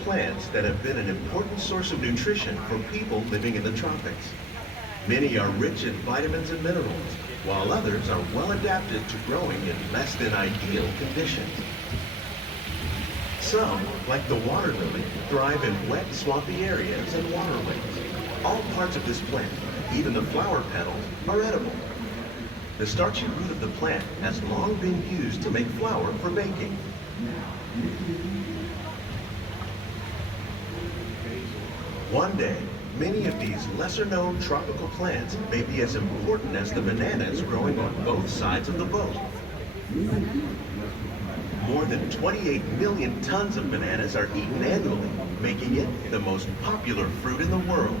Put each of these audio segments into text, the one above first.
plants that have been an important source of nutrition for people living in the tropics. Many are rich in vitamins and minerals, while others are well adapted to growing in less than ideal conditions. Some, like the water lily, thrive in wet, swampy areas and waterways. All parts of this plant, even the flower petals, are edible. The starchy root of the plant has long been used to make flour for baking. One day, many of these lesser-known tropical plants may be as important as the bananas growing on both sides of the boat. More than 28 million tons of bananas are eaten annually, making it the most popular fruit in the world.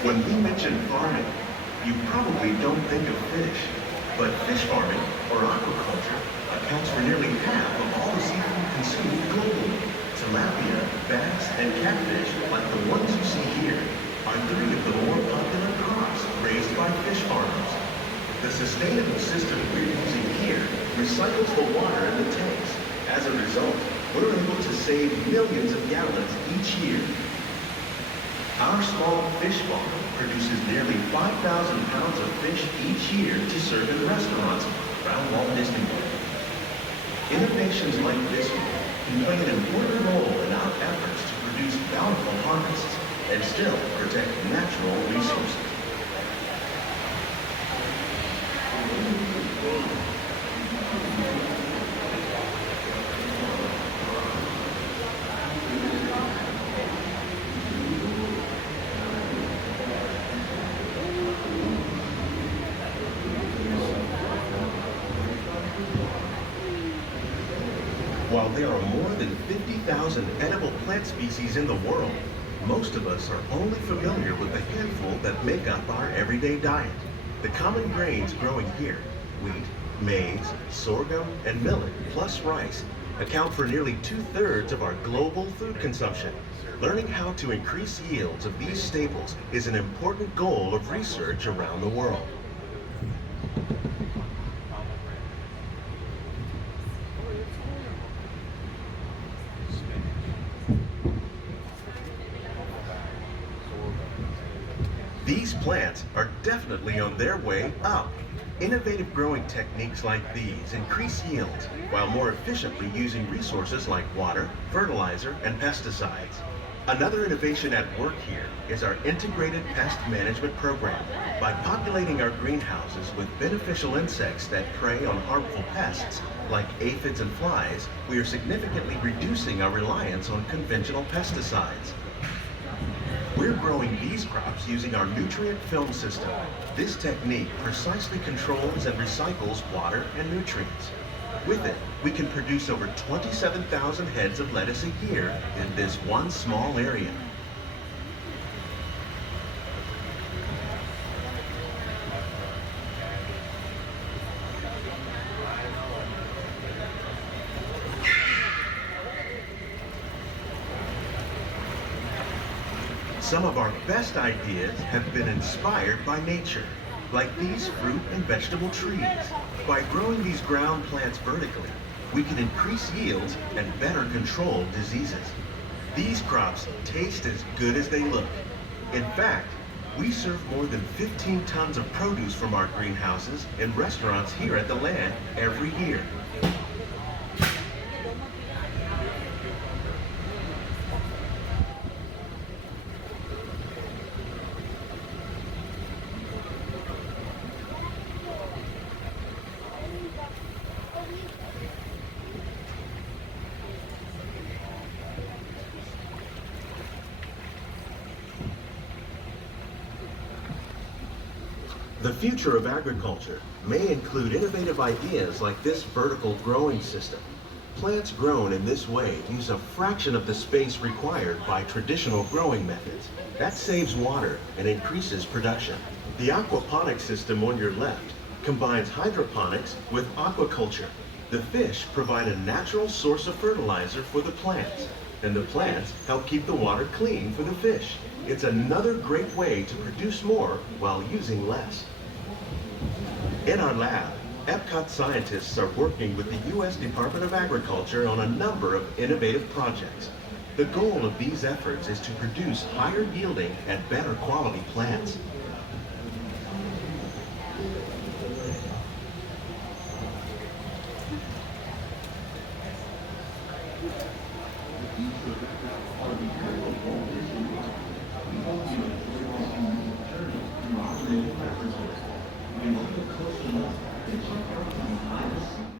When we mention farming, you probably don't think of fish, but fish farming, or aquaculture, accounts for nearly half of all the seafood consumed globally. Tilapia, bass, and catfish, like the ones you see here, are three of the more popular crops raised by fish farmers. The sustainable system we're using here recycles the water in the tanks. As a result, we're able to save millions of gallons each year. Our small fish farm produces nearly 5,000 pounds of fish each year to serve in restaurants around Walt Disney World. Innovations like this one can play an important role in our efforts to produce bountiful harvests and still protect natural resources. While there are more than 50,000 edible plant species in the world, most of us are only familiar with the handful that make up our everyday diet. The common grains growing here, wheat, maize, sorghum, and millet, plus rice, account for nearly 2/3 of our global food consumption. Learning how to increase yields of these staples is an important goal of research around the world. These plants are definitely on their way up. Innovative growing techniques like these increase yields while more efficiently using resources like water, fertilizer, and pesticides. Another innovation at work here is our integrated pest management program. By populating our greenhouses with beneficial insects that prey on harmful pests, like aphids and flies, we are significantly reducing our reliance on conventional pesticides. We're growing these crops using our nutrient film system. This technique precisely controls and recycles water and nutrients. With it, we can produce over 27,000 heads of lettuce a year in this one small area. Some of our best ideas have been inspired by nature, like these fruit and vegetable trees. By growing these ground plants vertically, we can increase yields and better control diseases. These crops taste as good as they look. In fact, we serve more than 15 tons of produce from our greenhouses in restaurants here at the Land every year. The future of agriculture may include innovative ideas like this vertical growing system. Plants grown in this way use a fraction of the space required by traditional growing methods. That saves water and increases production. The aquaponics system on your left combines hydroponics with aquaculture. The fish provide a natural source of fertilizer for the plants, and the plants help keep the water clean for the fish. It's another great way to produce more while using less. In our lab, Epcot scientists are working with the U.S. Department of Agriculture on a number of innovative projects. The goal of these efforts is to produce higher yielding and better quality plants.